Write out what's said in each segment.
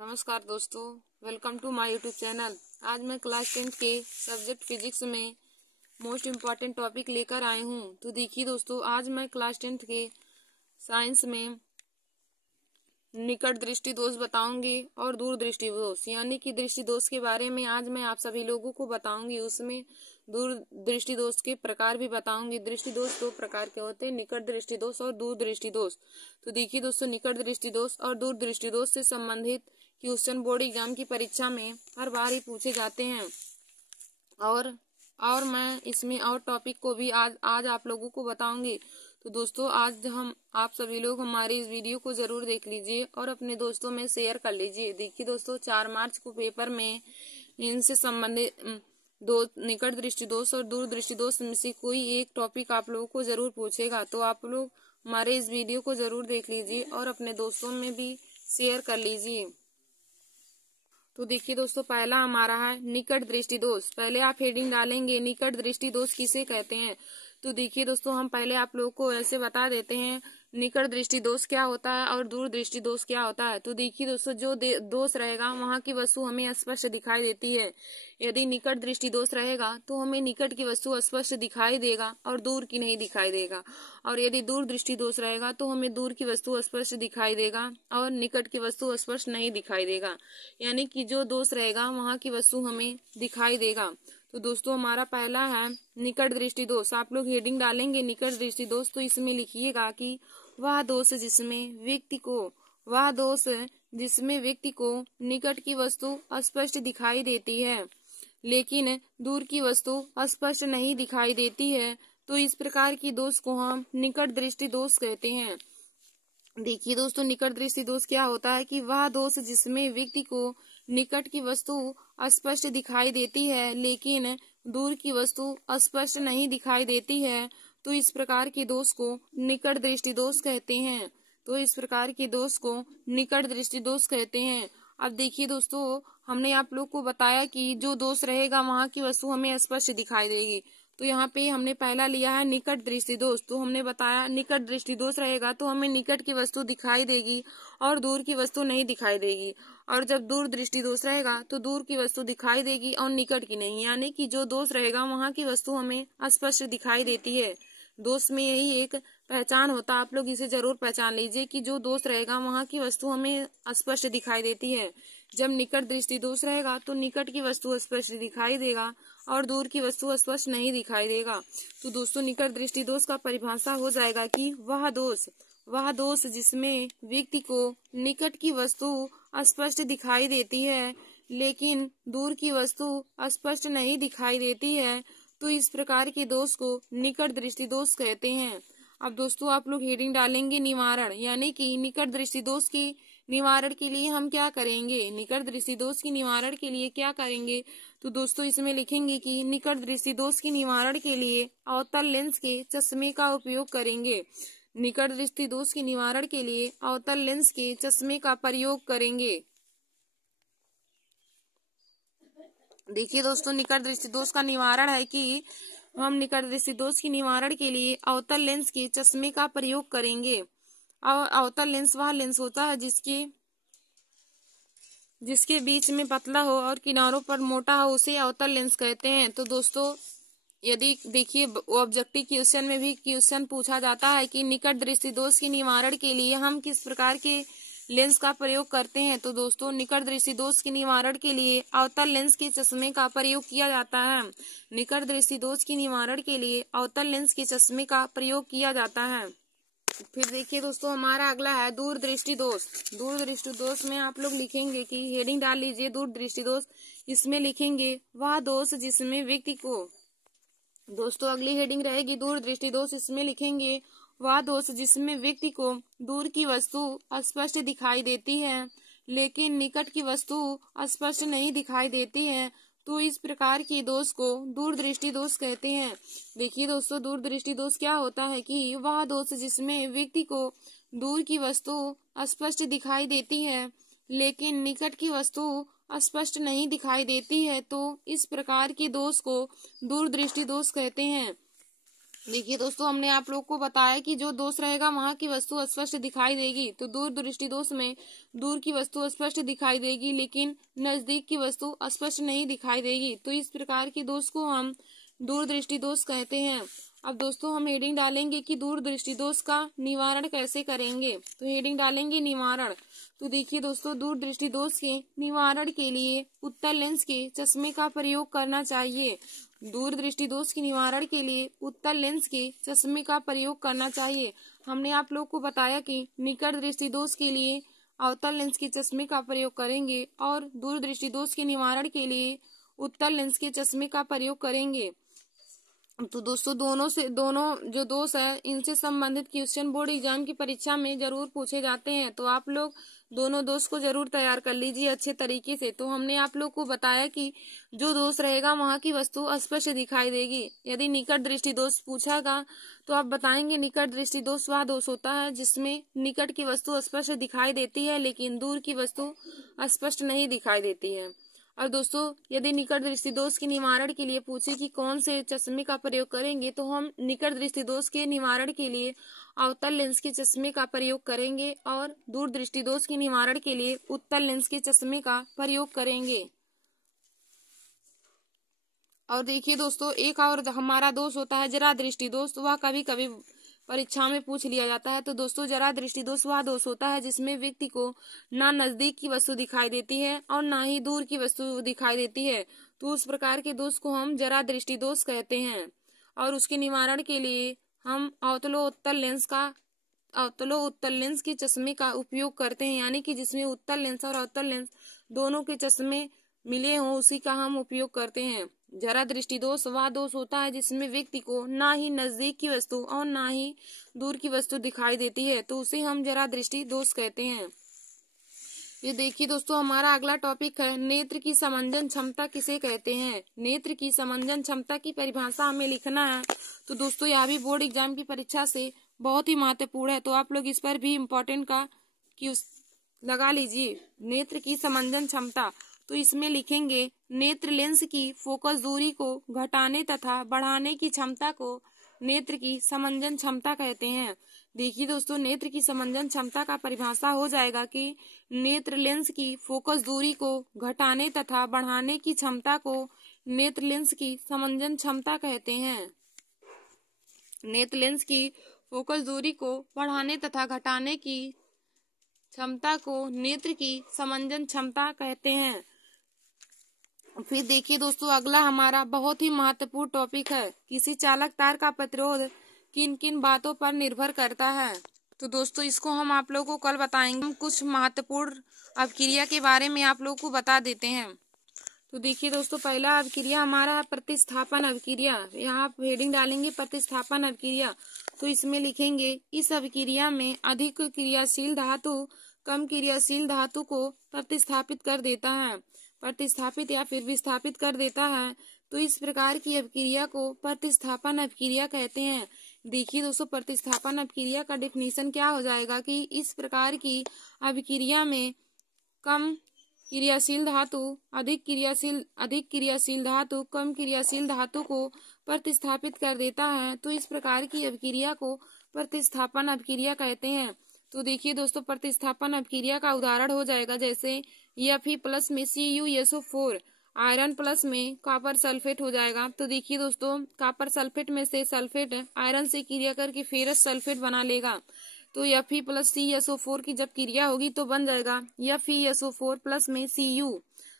नमस्कार दोस्तों, welcome to my YouTube channel. आज मैं क्लास 10th के सब्जेक्ट फिजिक्स में मोस्ट इम्पॉर्टेंट टॉपिक लेकर आई हूँ। तो देखिए दोस्तों, आज मैं क्लास 10th के साइंस में निकट दृष्टि दोष बताऊंगी और दूर दृष्टि दोष यानी कि दृष्टि दोष के बारे में आज मैं आप सभी लोगों को बताऊंगी। उसमें दूर दृष्टि दोष के प्रकार भी बताऊंगी। दृष्टि दोष दो प्रकार के होते हैं, निकट दृष्टि दोष और दूर दृष्टि दोष। तो देखिए दोस्तों, निकट दृष्टि दोष और दूर दृष्टि दोष से संबंधित क्वेश्चन बोर्ड एग्जाम की परीक्षा में हर बार ही पूछे जाते हैं और मैं इसमें और टॉपिक को भी आज आप लोगों को बताऊंगी। तो दोस्तों, आज हम आप सभी लोग हमारी इस वीडियो को जरूर देख लीजिए और अपने दोस्तों में शेयर कर लीजिए। देखिए दोस्तों, 4 मार्च को पेपर में इनसे संबंधित दो निकट दृष्टि दोष और दूर दृष्टि दोष में से कोई एक टॉपिक आप लोगों को जरूर पूछेगा। तो आप लोग हमारे इस वीडियो को जरूर देख लीजिए और अपने दोस्तों में भी शेयर कर लीजिए। तो देखिए दोस्तों, पहला हमारा है निकट दृष्टि दोष। पहले आप हेडिंग डालेंगे निकट दृष्टि दोष किसे कहते हैं। तो देखिए दोस्तों, हम पहले आप लोगों को ऐसे बता देते हैं निकट दृष्टि दोष क्या होता है और दूर दृष्टि दोष क्या होता है। तो देखिए दोस्तों, जो दोष रहेगा वहां की वस्तु हमें स्पष्ट दिखाई देती है। यदि निकट दृष्टि दोष रहेगा तो हमें निकट की वस्तु स्पष्ट दिखाई देगा और दूर की नहीं दिखाई देगा। और यदि दूर दृष्टि दोष रहेगा तो हमें दूर की वस्तु स्पष्ट दिखाई देगा और निकट की वस्तु स्पष्ट नहीं दिखाई देगा। यानी कि जो दोष रहेगा वहां की वस्तु हमें दिखाई देगा। तो दोस्तों, हमारा पहला है निकट दृष्टि दोष। आप लोग हेडिंग डालेंगे निकट दृष्टि दोष, तो इसमें लिखिएगा कि वह दोष जिसमें व्यक्ति को निकट की वस्तु स्पष्ट दिखाई देती है लेकिन दूर की वस्तु स्पष्ट नहीं दिखाई देती है। तो इस प्रकार की दोष को हम निकट दृष्टि दोष कहते हैं। देखिए दोस्तों, निकट दृष्टि दोष क्या होता है कि वह दोष जिसमें व्यक्ति को निकट की वस्तु स्पष्ट दिखाई देती है लेकिन दूर की वस्तु स्पष्ट नहीं दिखाई देती है। तो इस प्रकार के दोष को निकट दृष्टि दोष कहते हैं। अब देखिए दोस्तों, हमने आप लोग को बताया कि जो दोष रहेगा वहां की वस्तु हमें स्पष्ट दिखाई देगी। तो यहाँ पे हमने पहला लिया है निकट दृष्टि दोष। तो हमने बताया निकट दृष्टि दोष रहेगा तो हमें निकट की वस्तु दिखाई देगी और दूर की वस्तु नहीं दिखाई देगी। और जब दूर दृष्टि दोष रहेगा तो दूर की वस्तु दिखाई देगी और निकट की नहीं। यानी कि जो दोष रहेगा वहां की वस्तु हमें स्पष्ट दिखाई देती है। दोष में यही एक पहचान होता है, आप लोग इसे जरूर पहचान लीजिए कि जो दोष रहेगा वहां की वस्तु हमें स्पष्ट दिखाई देती है। जब निकट दृष्टि दोष रहेगा तो निकट की वस्तु स्पष्ट दिखाई देगा और दूर की वस्तु स्पष्ट नहीं दिखाई देगा। तो दोस्तों, निकट दृष्टि दोष का परिभाषा हो जाएगा कि वह दोष जिसमें व्यक्ति को निकट की वस्तु स्पष्ट दिखाई देती है लेकिन दूर की वस्तु स्पष्ट नहीं दिखाई देती है। तो इस प्रकार के दोष को निकट दृष्टि दोष कहते हैं। अब दोस्तों, आप लोग हेडिंग डालेंगे निवारण, यानी कि निकट दृष्टि दोष के निवारण के लिए हम क्या करेंगे। निकट दृष्टि दोष के निवारण के लिए क्या करेंगे। तो दोस्तों, इसमें लिखेंगे कि निकट दृष्टि दोष के निवारण के लिए अवतल लेंस के चश्मे का उपयोग करेंगे। निकट दृष्टि दोष के निवारण के लिए अवतल लेंस के चश्मे का प्रयोग करेंगे। देखिए दोस्तों, निकट दृष्टि दोष का निवारण है कि हम निकट दृष्टि दोष के निवारण के लिए अवतल लेंस के चश्मे का प्रयोग करेंगे। और अवतल लेंस वह लेंस होता है जिसके बीच में पतला हो और किनारों पर मोटा हो, उसे अवतल लेंस कहते हैं। तो दोस्तों, यदि देखिए ऑब्जेक्टिव क्वेश्चन में भी क्वेश्चन पूछा जाता है कि निकट दृष्टि दोष के निवारण के लिए हम किस प्रकार के लेंस का प्रयोग करते हैं। तो दोस्तों, निकट दृष्टि दोष के निवारण के लिए अवतल लेंस के चश्मे का प्रयोग किया जाता है। निकट दृष्टि दोष के निवारण के लिए अवतल लेंस के चश्मे का प्रयोग किया जाता है। फिर देखिए दोस्तों, हमारा अगला है दूर दृष्टि दोष। दूर दृष्टि दोष में आप लोग लिखेंगे कि हेडिंग डाल लीजिए दूर दृष्टि दोष। इसमें लिखेंगे वह दोष जिसमें व्यक्ति को, दोस्तों अगली हेडिंग रहेगी दूर दृष्टि दोष। इसमें लिखेंगे वह दोष जिसमें व्यक्ति को दूर की वस्तु स्पष्ट दिखाई देती है लेकिन निकट की वस्तु स्पष्ट नहीं दिखाई देती है। तो इस प्रकार के दोष को दूर दृष्टि दोष कहते हैं। देखिए दोस्तों, दूर दृष्टि दोष क्या होता है कि वह दोष जिसमें व्यक्ति को दूर की वस्तु स्पष्ट दिखाई देती है लेकिन निकट की वस्तु स्पष्ट नहीं दिखाई देती है। तो इस प्रकार के दोष को दूर दृष्टि दोष कहते हैं। देखिए दोस्तों, हमने आप लोग को बताया कि जो दोष रहेगा वहां की वस्तु स्पष्ट दिखाई देगी। तो दूर दृष्टि दोष में दूर की वस्तु स्पष्ट दिखाई देगी, लेकिन नजदीक की वस्तु स्पष्ट नहीं दिखाई देगी। तो इस प्रकार के दोष को हम दूर दृष्टि दोष कहते हैं। अब दोस्तों हम हेडिंग डालेंगे कि दूर दृष्टि दोष का निवारण कैसे करेंगे। तो हेडिंग डालेंगे निवारण। तो देखिए दोस्तों, दूर दृष्टि दोष के निवारण के लिए उत्तल लेंस के चश्मे का प्रयोग करना चाहिए। दूर दृष्टि दोष के निवारण के लिए उत्तल लेंस के चश्मे का प्रयोग करना चाहिए। हमने आप लोग को बताया कि निकट दृष्टि दोष के लिए अवतल लेंस के चश्मे का प्रयोग करेंगे और दूर दृष्टि दोष के निवारण के लिए उत्तल लेंस के चश्मे का प्रयोग करेंगे। तो दोस्तों दोनों जो दोष है इनसे संबंधित क्वेश्चन बोर्ड एग्जाम की परीक्षा में जरूर पूछे जाते हैं। तो आप लोग दोनों दोष को जरूर तैयार कर लीजिए अच्छे तरीके से। तो हमने आप लोग को बताया कि जो दोष रहेगा वहां की वस्तु स्पष्ट दिखाई देगी। यदि निकट दृष्टि दोष पूछागा तो आप बताएंगे निकट दृष्टि दोष वह दोष होता है जिसमें निकट की वस्तु स्पष्ट दिखाई देती है लेकिन दूर की वस्तु स्पष्ट नहीं दिखाई देती है। और दोस्तों यदि निकट दृष्टि दोष के निवारण के लिए पूछे कि कौन से चश्मे का प्रयोग करेंगे तो हम निकट दृष्टि दोष के निवारण के लिए अवतल लेंस के चश्मे का प्रयोग करेंगे और दूर दृष्टि दोष के निवारण के लिए उत्तल लेंस के चश्मे का प्रयोग करेंगे। और देखिए दोस्तों, एक और हमारा दोष होता है जरा दृष्टि दोष। वह कभी कभी परीक्षा में पूछ लिया जाता है। तो दोस्तों जरा दृष्टि दोष वह दोष होता है जिसमें व्यक्ति को ना नजदीक की वस्तु दिखाई देती है और ना ही दूर की वस्तु दिखाई देती है। तो उस प्रकार के दोष को हम जरा दृष्टि दोष कहते हैं। और उसके निवारण के लिए हम अवतलो उत्तल लेंस के चश्मे का उपयोग करते हैं, यानी कि जिसमें उत्तल लेंस और अवतल लेंस दोनों के चश्मे मिले हों उसी का हम उपयोग करते हैं। जरा दृष्टि दोष वह दोष होता है जिसमें व्यक्ति को ना ही नजदीक की वस्तु और ना ही दूर की वस्तु दिखाई देती है, तो उसे हम जरा दृष्टि दोष कहते हैं। ये देखिए दोस्तों, हमारा अगला टॉपिक है नेत्र की समंजन क्षमता किसे कहते हैं। नेत्र की समंजन क्षमता की परिभाषा हमें लिखना है। तो दोस्तों यह भी बोर्ड एग्जाम की परीक्षा से बहुत ही महत्वपूर्ण है, तो आप लोग इस पर भी इम्पोर्टेंट का क्यूज लगा लीजिए। नेत्र की समंजन क्षमता, तो इसमें लिखेंगे नेत्र लेंस की फोकस दूरी को घटाने तथा बढ़ाने की क्षमता को नेत्र की समंजन क्षमता कहते हैं। देखिए दोस्तों, नेत्र की समंजन क्षमता का परिभाषा हो जाएगा कि नेत्र लेंस की फोकस दूरी को घटाने तथा बढ़ाने की क्षमता को नेत्र लेंस की समंजन क्षमता कहते हैं। नेत्र लेंस की फोकस दूरी को बढ़ाने तथा घटाने की क्षमता को नेत्र की समंजन क्षमता कहते हैं। फिर देखिए दोस्तों, अगला हमारा बहुत ही महत्वपूर्ण टॉपिक है किसी चालक तार का प्रतिरोध किन किन बातों पर निर्भर करता है। तो दोस्तों इसको हम आप लोगों को कल बताएंगे। हम कुछ महत्वपूर्ण अभिक्रिया के बारे में आप लोगों को बता देते हैं। तो देखिए दोस्तों, पहला अभिक्रिया हमारा है प्रतिस्थापन अभिक्रिया। यहाँ आप हेडिंग डालेंगे प्रतिस्थापन अभिक्रिया। तो इसमें लिखेंगे इस अभिक्रिया में अधिक क्रियाशील धातु कम क्रियाशील धातु को प्रतिस्थापित कर देता है, प्रतिस्थापित या फिर विस्थापित कर देता है। तो इस प्रकार की अभिक्रिया को प्रतिस्थापन अभिक्रिया कहते हैं। देखिए दोस्तों, प्रतिस्थापन अभिक्रिया का डेफिनेशन क्या हो जाएगा कि इस प्रकार की अभिक्रिया में कम क्रियाशील धातु अधिक क्रियाशील धातु कम क्रियाशील धातु को प्रतिस्थापित कर देता है। तो इस प्रकार की अभिक्रिया को प्रतिस्थापन अभिक्रिया कहते हैं। तो देखिए दोस्तों, प्रतिस्थापन अभिक्रिया का उदाहरण हो जाएगा जैसे Fe+ में CuSO4, आयरन प्लस में कॉपर सल्फेट हो जाएगा। तो देखिए दोस्तों, कॉपर सल्फेट में से सल्फेट आयरन से क्रिया करके फेरस सल्फेट बना लेगा। तो Fe+ CSO4 की जब क्रिया होगी तो बन जाएगा FeSO4+ में Cu।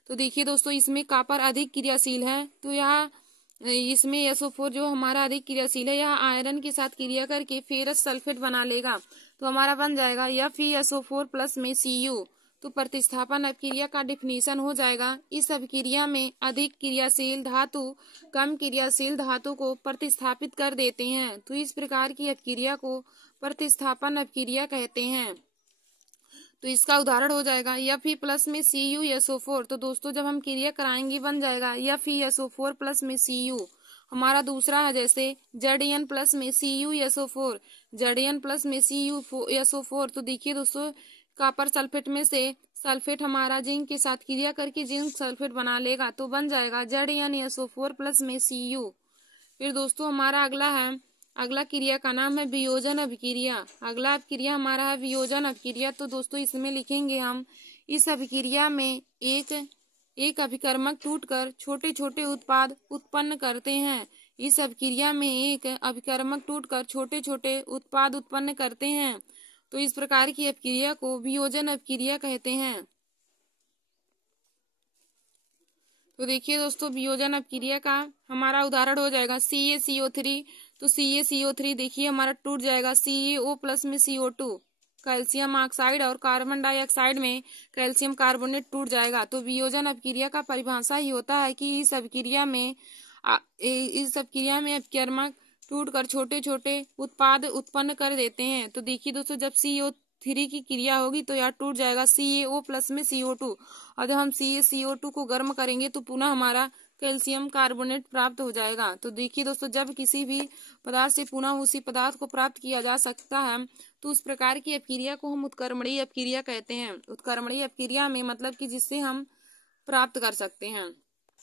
तो देखिए दोस्तों, इसमें कॉपर अधिक क्रियाशील है, तो यहाँ इसमें SO4 जो हमारा अधिक क्रियाशील है यह आयरन के साथ क्रिया करके फेरस सल्फेट बना लेगा। तो हमारा बन जाएगा FeSO4+ में Cu। तो प्रतिस्थापन अभिक्रिया का डेफिनेशन हो जाएगा इस अभिक्रिया में अधिक क्रियाशील धातु कम क्रियाशील धातु को प्रतिस्थापित कर देते हैं। तो इस प्रकार की अभिक्रिया को प्रतिस्थापन अभिक्रिया कहते हैं। तो इसका उदाहरण हो जाएगा Fe+ में CuSO4। तो दोस्तों जब हम क्रिया कराएंगे बन जाएगा FeSO4+ में Cu। हमारा दूसरा है जैसे Zn+ में CuSO4, Zn+ में CuSO4। तो देखिए दोस्तों, कॉपर सल्फेट में से सल्फेट हमारा जिंक के साथ क्रिया करके जिंक सल्फेट बना लेगा। तो बन जाएगा ZnSO4+ में Cu। फिर दोस्तों हमारा अगला है अगला क्रिया का नाम है वियोजन अभिक्रिया। अगला अभिक्रिया हमारा है वियोजन अभिक्रिया। तो दोस्तों इसमें लिखेंगे हम, इस अभिक्रिया में एक अभिकर्मक टूटकर छोटे छोटे उत्पाद उत्पन्न करते हैं। इस अभिक्रिया में एक अभिकर्मक टूटकर छोटे छोटे उत्पाद उत्पन्न करते हैं। तो इस प्रकार की अभिक्रिया को वियोजन अभिक्रिया कहते हैं। तो देखिए दोस्तों, वियोजन अभिक्रिया का हमारा उदाहरण हो जाएगा CaCO3। तो CaCO3 देखिए हमारा टूट जाएगा CaO प्लस में CO2, कैल्शियम ऑक्साइड और कार्बन डाइऑक्साइड में कैल्शियम कार्बोनेट टूट जाएगा। तो वियोजन अभिक्रिया का परिभाषा ही होता है कि इस अभिक्रिया में अभिकर्मक टूटकर छोटे छोटे उत्पाद उत्पन्न कर देते हैं। तो देखिए दोस्तों, जब CO3 की क्रिया होगी तो यहाँ टूट जाएगा CaO प्लस में CO2, और जब हम CaCO2 को गर्म करेंगे तो पुनः हमारा कैल्शियम कार्बोनेट प्राप्त हो जाएगा। तो देखिए दोस्तों, जब किसी भी पदार्थ से पुनः उसी पदार्थ को प्राप्त किया जा सकता है तो उस प्रकार की अपक्रिया को हम उत्क्रमणीय अपक्रिया कहते हैं। उत्क्रमणीय अपक्रिया में मतलब कि जिससे हम प्राप्त कर सकते हैं।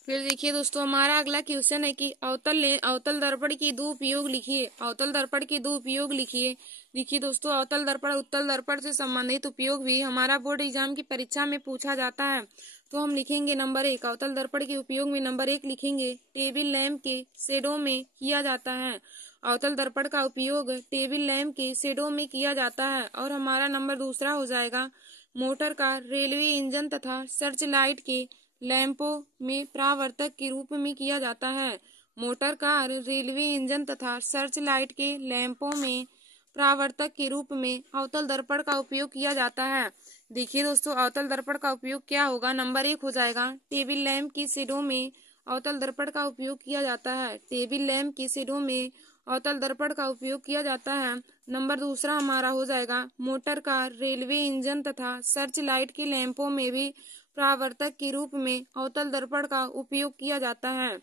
फिर देखिए दोस्तों, हमारा अगला क्वेश्चन है कि अवतल दर्पण के दो उपयोग लिखिए। अवतल दर्पण के दो उपयोग लिखिए। देखिए दोस्तों, अवतल दर्पण उत्तल दर्पण से संबंधित उपयोग भी हमारा बोर्ड एग्जाम की परीक्षा में पूछा जाता है। तो हम लिखेंगे नंबर 1, अवतल दर्पण के उपयोग में नंबर 1 लिखेंगे, टेबल लैंप के शेडो में किया जाता है। अवतल दर्पण का उपयोग टेबल लैंप के शेडो में किया जाता है। और हमारा नंबर दूसरा हो जाएगा, मोटर कार, रेलवे इंजन तथा सर्च लाइट के लैंपों में परावर्तक के रूप में किया जाता है। मोटर कार, रेलवे इंजन तथा सर्च लाइट के लैंपों में परावर्तक के रूप में अवतल दर्पण का उपयोग किया जाता है। देखिए दोस्तों, अवतल दर्पण का उपयोग क्या होगा, नंबर 1 हो जाएगा, टेबल लैंप की शेडो में अवतल दर्पण का उपयोग किया जाता है। टेबल लैंप की शेडो में अवतल दर्पण का उपयोग किया जाता है। नंबर दूसरा हमारा हो जाएगा, मोटर कार, रेलवे इंजन तथा सर्च लाइट के लैंपों में भी परावर्तक के रूप में अवतल दर्पण का उपयोग किया जाता है।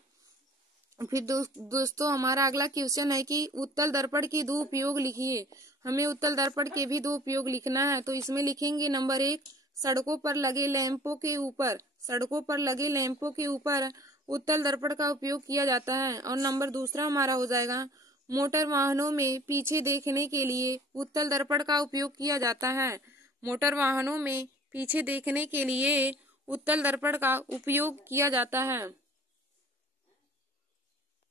फिर दोस्तों हमारा अगला क्वेश्चन है कि उत्तल दर्पण के दो उपयोग लिखिए। हमें उत्तल दर्पण के भी दो उपयोग लिखना है। तो इसमें लिखेंगे नंबर 1, सड़कों पर लगे लैंपों के ऊपर उत्तल दर्पण का उपयोग किया जाता है। और नंबर दूसरा हमारा हो जाएगा, मोटर वाहनों में पीछे देखने के लिए उत्तल दर्पण का उपयोग किया जाता है। मोटर वाहनों में पीछे देखने के लिए उत्तल दर्पण का उपयोग किया जाता है।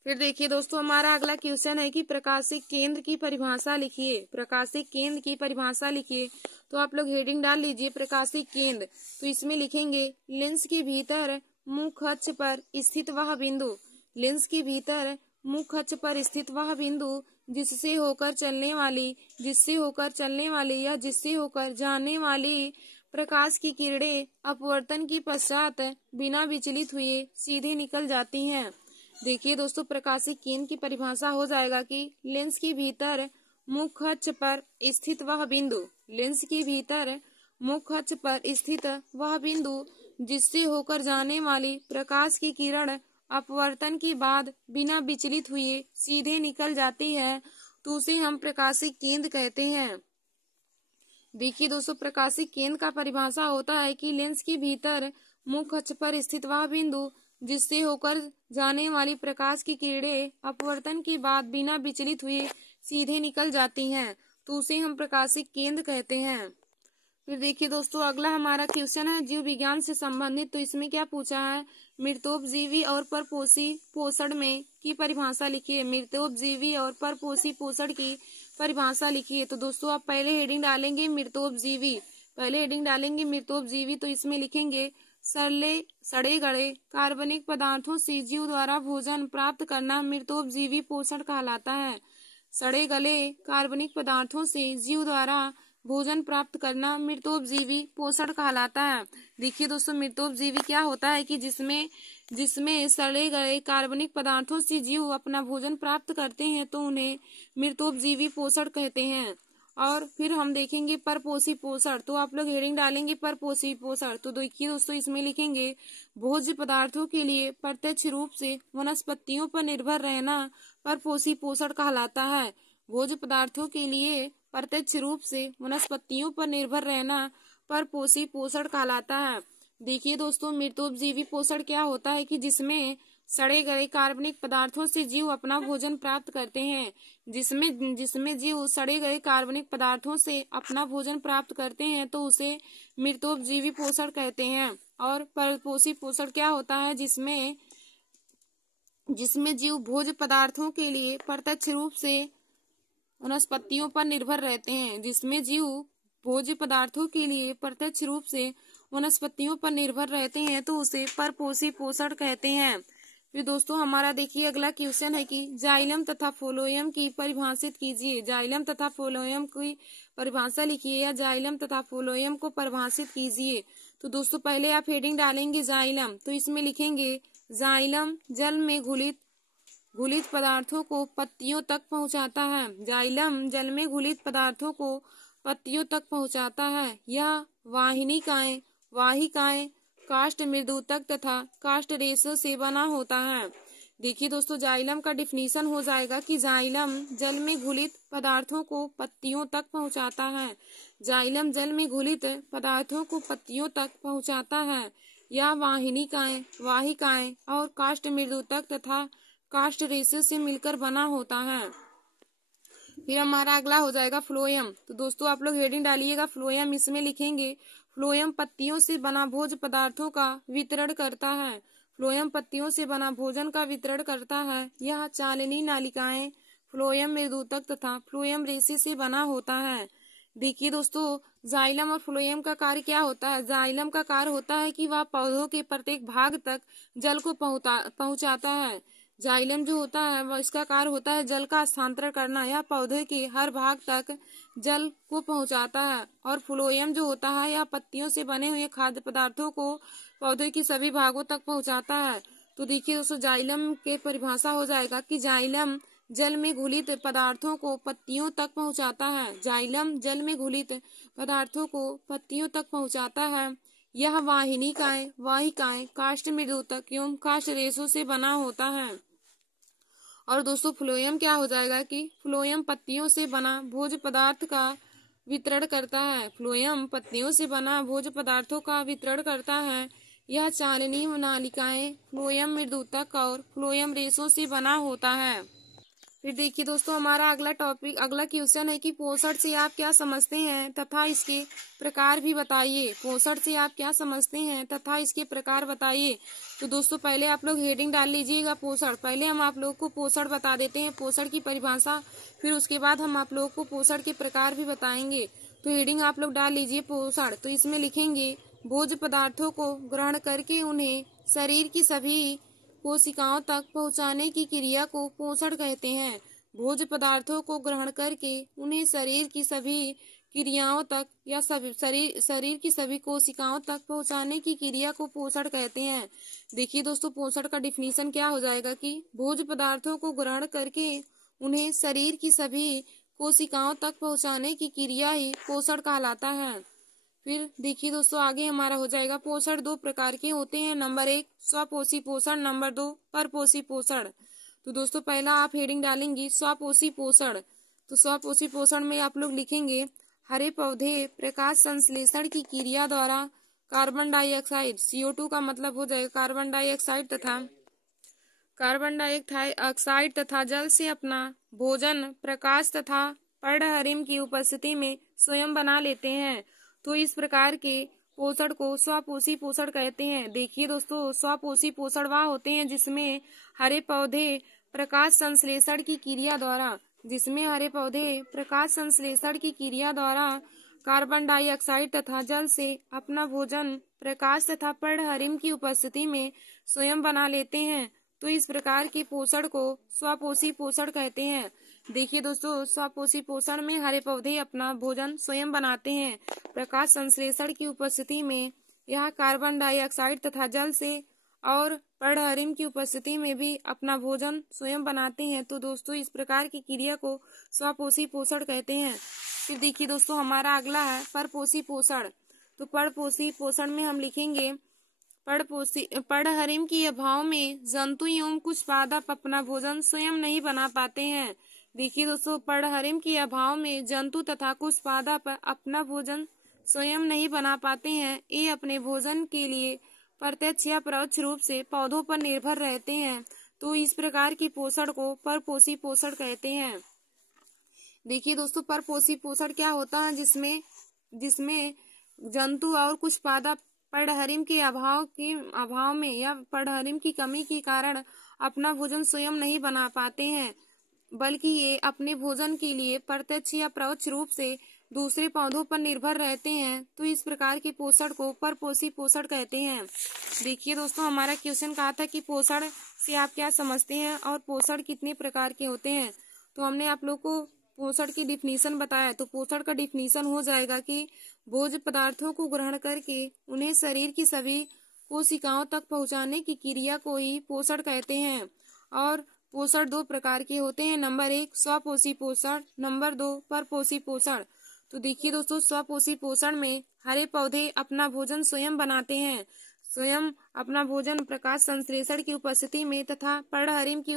फिर देखिए दोस्तों, हमारा अगला क्वेश्चन है कि प्रकाशिक केंद्र की परिभाषा लिखिए। प्रकाशिक केंद्र की परिभाषा लिखिए। तो आप लोग हेडिंग डाल लीजिए, प्रकाशिक केंद्र। तो इसमें लिखेंगे, लेंस के भीतर मुख्य अक्ष पर स्थित वह बिंदु, लेंस के भीतर मुख्य अक्ष पर स्थित वह बिंदु जिससे होकर चलने वाली या जिससे होकर जाने वाली प्रकाश की किरणें अपवर्तन के पश्चात बिना विचलित हुए सीधे निकल जाती हैं। देखिए दोस्तों, प्रकाशिक केंद्र की परिभाषा हो जाएगा कि लेंस के भीतर मुख्य अक्ष पर स्थित वह बिंदु, लेंस के भीतर मुख्य अक्ष पर स्थित वह बिंदु जिससे होकर जाने वाली प्रकाश की किरण अपवर्तन के बाद बिना विचलित हुए सीधे निकल जाती है, तो उसे हम प्रकाशिक केंद्र कहते हैं। देखिए दोस्तों, प्रकाशिक केंद्र का परिभाषा होता है कि लेंस के भीतर मुख्य अक्ष पर स्थित वह बिंदु जिससे होकर जाने वाली प्रकाश की किरणें अपवर्तन के बाद बिना विचलित हुए सीधे निकल जाती हैं, तो उसे हम प्रकाशिक केंद्र कहते हैं। फिर देखिए दोस्तों, अगला हमारा क्वेश्चन है जीव विज्ञान से संबंधित। तो इसमें क्या पूछा है, मृतोपजीवी और परपोषी पोषण में की परिभाषा लिखिए। मृतोपजीवी और परपोषी पोषण की परिभाषा लिखिए। तो दोस्तों आप पहले हेडिंग डालेंगे मृतोपजीवी, तो इसमें लिखेंगे, सड़े गले कार्बनिक पदार्थों से जीव द्वारा भोजन प्राप्त करना मृतोपजीवी पोषण कहलाता है। सड़े गले कार्बनिक पदार्थों से जीव द्वारा भोजन प्राप्त करना मृतोपजीवी पोषण कहलाता है। देखिए दोस्तों, मृतोपजीवी क्या होता है कि जिसमें सड़े गए कार्बनिक पदार्थों से जीव अपना भोजन प्राप्त करते हैं, तो उन्हें मृतोपजीवी पोषण कहते हैं। और फिर हम देखेंगे परपोषी पोषण। तो आप लोग हेडिंग डालेंगे परपोषी पोषण। तो देखिए दोस्तों, इसमें लिखेंगे, भोज्य पदार्थों के लिए प्रत्यक्ष रूप से वनस्पतियों पर निर्भर रहना परपोषी पोषण कहलाता है। भोज्य पदार्थों के लिए प्रत्यक्ष रूप से वनस्पतियों पर निर्भर रहना परपोषी पोषण कहलाता है। देखिए दोस्तों, मृतोपजीवी पोषण क्या होता है कि जिसमें सड़े गए कार्बनिक पदार्थों से जीव अपना भोजन प्राप्त करते हैं। जिसमें जीव सड़े गए कार्बनिक पदार्थों से अपना भोजन प्राप्त करते हैं तो उसे मृतोपजीवी पोषण कहते हैं। और परपोषी पोषण क्या होता है? जिसमें जीव भोज्य पदार्थों के लिए प्रत्यक्ष रूप से वनस्पतियों पर निर्भर रहते हैं। जिसमें जीव भोज्य पदार्थों के लिए प्रत्यक्ष रूप से वनस्पतियों पर निर्भर रहते हैं तो उसे परपोषी पोषण कहते हैं। फिर दोस्तों हमारा देखिए अगला क्वेश्चन है कि जाइलम तथा फ्लोएम की परिभाषित कीजिए। जाइलम तथा फ्लोएम की परिभाषा लिखिए या जाइलम तथा फ्लोएम को परिभाषित कीजिए। तो दोस्तों पहले आप हेडिंग डालेंगे जाइलम, तो इसमें लिखेंगे जाइलम जल में घुलित पदार्थों को पत्तियों तक पहुंचाता है। जाइलम जल में घुलित पदार्थों को पत्तियों तक पहुंचाता है। यह वाहिकाएं काष्ठ मृदुतक तथा काष्ठ रेशों से बना होता है। देखिए दोस्तों जाइलम का डिफिनीशन हो जाएगा कि जाइलम जल में घुलित पदार्थों को पत्तियों तक पहुंचाता है। जाइलम जल में घुलित पदार्थों को पत्तियों तक पहुंचाता है। यह वाहिकाएं और काष्ठ मृदुतक तथा काष्ठ रेशे से मिलकर बना होता है। फिर हमारा अगला हो जाएगा फ्लोएम। तो दोस्तों आप लोग हेडिंग डालिएगा फ्लोएम, इसमें लिखेंगे फ्लोएम पत्तियों से बना भोज्य पदार्थों का वितरण करता है। फ्लोएम पत्तियों से बना भोजन का वितरण करता है। यह चालनी नालिकाएं फ्लोएम मृदुतक तथा फ्लोएम रेशे से बना होता है। देखिए दोस्तों जाइलम और फ्लोएम का कार्य क्या होता है? जाइलम का कार्य होता है कि वह पौधों के प्रत्येक भाग तक जल को पहुंचाता है। जाइलम जो होता है वह इसका कार्य होता है जल का स्थानांतरण करना। यह पौधे के हर भाग तक जल को पहुंचाता है। और फ्लोएम जो होता है यह पत्तियों से बने हुए खाद्य पदार्थों को पौधे के सभी भागों तक पहुंचाता है। तो देखिए दोस्तों जाइलम के परिभाषा हो जाएगा कि जाइलम जल में घुलित पदार्थों को पत्तियों तक पहुंचाता है। जाइलम जल में घुलित पदार्थों को पत्तियों तक पहुंचाता है। यह वाहिकाएं काष्ठ मृदुतक एवं काष्ठ रेशों से बना होता है। और दोस्तों फ्लोएम क्या हो जाएगा कि फ्लोएम पत्तियों से बना भोज्य पदार्थ का वितरण करता है। फ्लोएम पत्तियों से बना भोज्य पदार्थों का वितरण करता है। यह चालनी नालिकाएं फ्लोएम मृदुतक और फ्लोएम रेशों से बना होता है। फिर देखिए दोस्तों हमारा अगला क्वेश्चन है कि पोषण से आप क्या समझते हैं तथा इसके प्रकार भी बताइए। पोषण से आप क्या समझते हैं तथा इसके प्रकार बताइए। तो दोस्तों पहले आप लोग हेडिंग डाल लीजिएगा पोषण। पहले हम आप लोग को पोषण बता देते हैं, पोषण की परिभाषा, फिर उसके बाद हम आप लोग को पोषण के प्रकार भी बताएंगे। तो हेडिंग आप लोग डाल लीजिए पोषण। तो इसमें लिखेंगे भोज्य पदार्थों को ग्रहण करके उन्हें शरीर की सभी कोशिकाओं तक पहुंचाने की क्रिया को पोषण कहते हैं। भोज्य पदार्थों को ग्रहण करके उन्हें शरीर की सभी क्रियाओं तक या शरीर की सभी कोशिकाओं तक पहुंचाने की क्रिया को पोषण कहते हैं। देखिए दोस्तों पोषण का डिफिनीशन क्या हो जाएगा कि भोज्य पदार्थों को ग्रहण करके उन्हें शरीर की सभी कोशिकाओं तक पहुंचाने की क्रिया ही पोषण कहलाता है। फिर देखिए दोस्तों आगे हमारा हो जाएगा पोषण दो प्रकार के होते हैं। नंबर 1 स्वपोषी पोषण, नंबर 2 परपोषी पोषण। तो दोस्तों पहला आप हेडिंग डालेंगी स्वपोषी पोषण। तो स्वपोषी पोषण में आप लोग लिखेंगे हरे पौधे प्रकाश संश्लेषण की क्रिया द्वारा कार्बन डाइऑक्साइड CO2 का मतलब हो जाएगा कार्बन डाइऑक्साइड तथा जल से अपना भोजन प्रकाश तथा पर्णहरिम की उपस्थिति में स्वयं बना लेते हैं। तो इस प्रकार के पोषण को स्वपोषी पोषण कहते हैं। देखिए दोस्तों स्वपोषी पोषण वह होते हैं जिसमें हरे पौधे प्रकाश संश्लेषण की क्रिया द्वारा कार्बन डाइऑक्साइड तथा जल से अपना भोजन प्रकाश तथा पर्णहरिम की उपस्थिति में स्वयं बना लेते हैं। तो इस प्रकार के पोषण को स्वपोषी पोषण कहते हैं। देखिए दोस्तों स्वपोषी पोषण में हरे पौधे अपना भोजन स्वयं बनाते हैं। प्रकाश संश्लेषण की उपस्थिति में यह कार्बन डाइऑक्साइड तथा जल से और पर्णहरिम की उपस्थिति में भी अपना भोजन स्वयं बनाते हैं। तो दोस्तों इस प्रकार की क्रिया को स्वपोषी पोषण कहते हैं। फिर देखिए दोस्तों हमारा अगला है परपोषी पोषण। तो परपोषी पोषण में हम लिखेंगे पर्णहरिम के अभाव में जंतु एवं कुछ पादप अपना भोजन स्वयं नहीं बना पाते हैं। देखिए दोस्तों पर्णहरिम के अभाव में जंतु तथा कुछ पादप अपना भोजन स्वयं नहीं बना पाते हैं। ये अपने भोजन के लिए प्रत्यक्ष या परोक्ष रूप से पौधों पर निर्भर रहते हैं, तो इस प्रकार की पोषण को परपोषी पोषण कहते हैं। देखिए दोस्तों, परपोषी पोषण क्या होता है, जिसमें जंतु और कुछ पादप पर्णहरिम के अभाव में या पर्णहरिम की कमी के कारण अपना भोजन स्वयं नहीं बना पाते हैं, बल्कि ये अपने भोजन के लिए प्रत्यक्ष या परोक्ष रूप से दूसरे पौधों पर निर्भर रहते हैं, तो इस प्रकार के पोषण को परपोषी पोषण कहते हैं। देखिए दोस्तों, हमारा क्वेश्चन कहा था कि पोषण से आप क्या समझते हैं और पोषण कितने प्रकार के होते हैं। तो हमने आप लोग को पोषण की डिफिनीशन बताया। तो पोषण का डिफिनीशन हो जाएगा कि भोज्य पदार्थों को ग्रहण करके उन्हें शरीर की सभी कोशिकाओं तक पहुंचाने की क्रिया को ही पोषण कहते हैं। और पोषण दो प्रकार के होते हैं, नंबर 1 स्वपोषी पोषण, नंबर 2 परपोषी पोषण। तो देखिए दोस्तों, स्वपोषी पोषण में हरे पौधे अपना भोजन स्वयं बनाते हैं, स्वयं अपना भोजन प्रकाश संश्लेषण की उपस्थिति में तथा पर्णहरिम की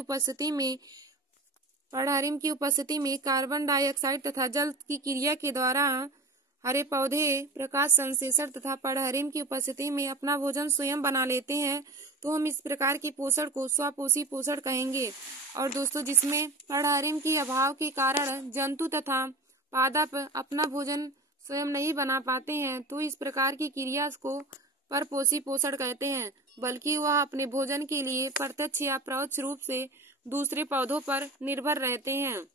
उपस्थिति में कार्बन डाइऑक्साइड तथा जल की क्रिया के द्वारा हरे पौधे प्रकाश संश्लेषण तथा पर्णहरिम की उपस्थिति में अपना भोजन स्वयं बना लेते हैं, तो हम इस प्रकार के पोषण को स्वपोषी पोषण कहेंगे। और दोस्तों, जिसमें पर्णहरिम के अभाव के कारण जंतु तथा पादप अपना भोजन स्वयं नहीं बना पाते हैं, तो इस प्रकार की क्रिया को परपोषी पोषण कहते हैं, बल्कि वह अपने भोजन के लिए प्रत्यक्ष या परोक्ष रूप से दूसरे पौधों पर निर्भर रहते हैं।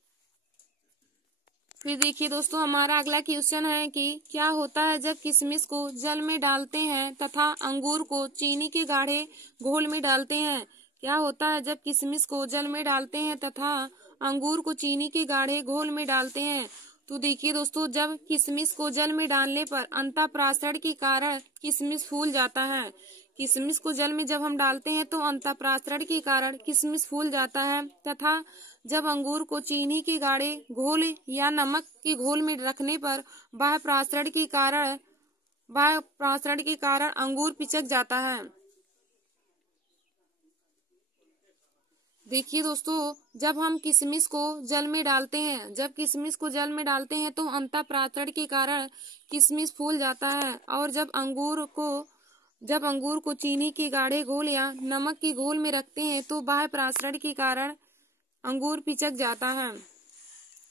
फिर देखिए दोस्तों, हमारा अगला क्वेश्चन है कि क्या होता है जब किशमिश को जल में डालते हैं तथा अंगूर को चीनी के गाढ़े घोल में डालते हैं। क्या होता है जब किशमिश को जल में डालते हैं तथा अंगूर को चीनी के गाढ़े घोल में डालते हैं। तो देखिए दोस्तों, जब किशमिश को जल में डालने पर अंतःप्रासरण के कारण किशमिश फूल जाता है। किशमिश को जल में जब हम डालते हैं तो अंतःप्रासरण के कारण किशमिश फूल जाता है, तथा जब अंगूर को चीनी के गाढ़े घोल या नमक के घोल में रखने पर बाह्य प्रासरण के कारण अंगूर पिचक जाता है। देखिए दोस्तों, जब हम किशमिश को जल में डालते हैं तो अंतःप्रासरण के कारण किशमिश फूल जाता है, और जब अंगूर को चीनी के गाढ़े घोल या नमक के घोल में रखते हैं तो बाह्य प्रासरण के कारण अंगूर पिचक जाता है।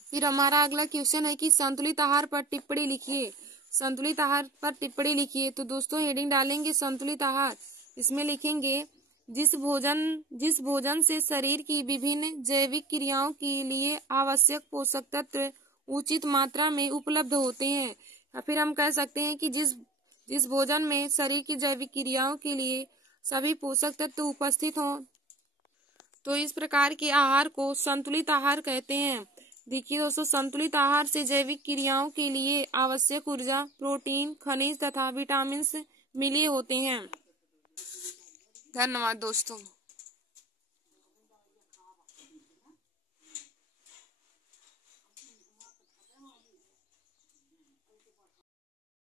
फिर हमारा अगला क्वेश्चन है कि संतुलित आहार पर टिप्पणी लिखिए। संतुलित आहार पर टिप्पणी लिखिए। तो दोस्तों, हेडिंग डालेंगे संतुलित आहार। इसमें लिखेंगे जिस भोजन से शरीर की विभिन्न जैविक क्रियाओं के लिए आवश्यक पोषक तत्व उचित मात्रा में उपलब्ध होते हैं। या फिर हम कह सकते हैं कि जिस भोजन में शरीर की जैविक क्रियाओं के लिए सभी पोषक तत्व उपस्थित हों, तो इस प्रकार के आहार को संतुलित आहार कहते हैं। देखिए दोस्तों, संतुलित आहार से जैविक क्रियाओं के लिए आवश्यक ऊर्जा, प्रोटीन, खनिज तथा विटामिन मिले होते हैं। धन्यवाद दोस्तों।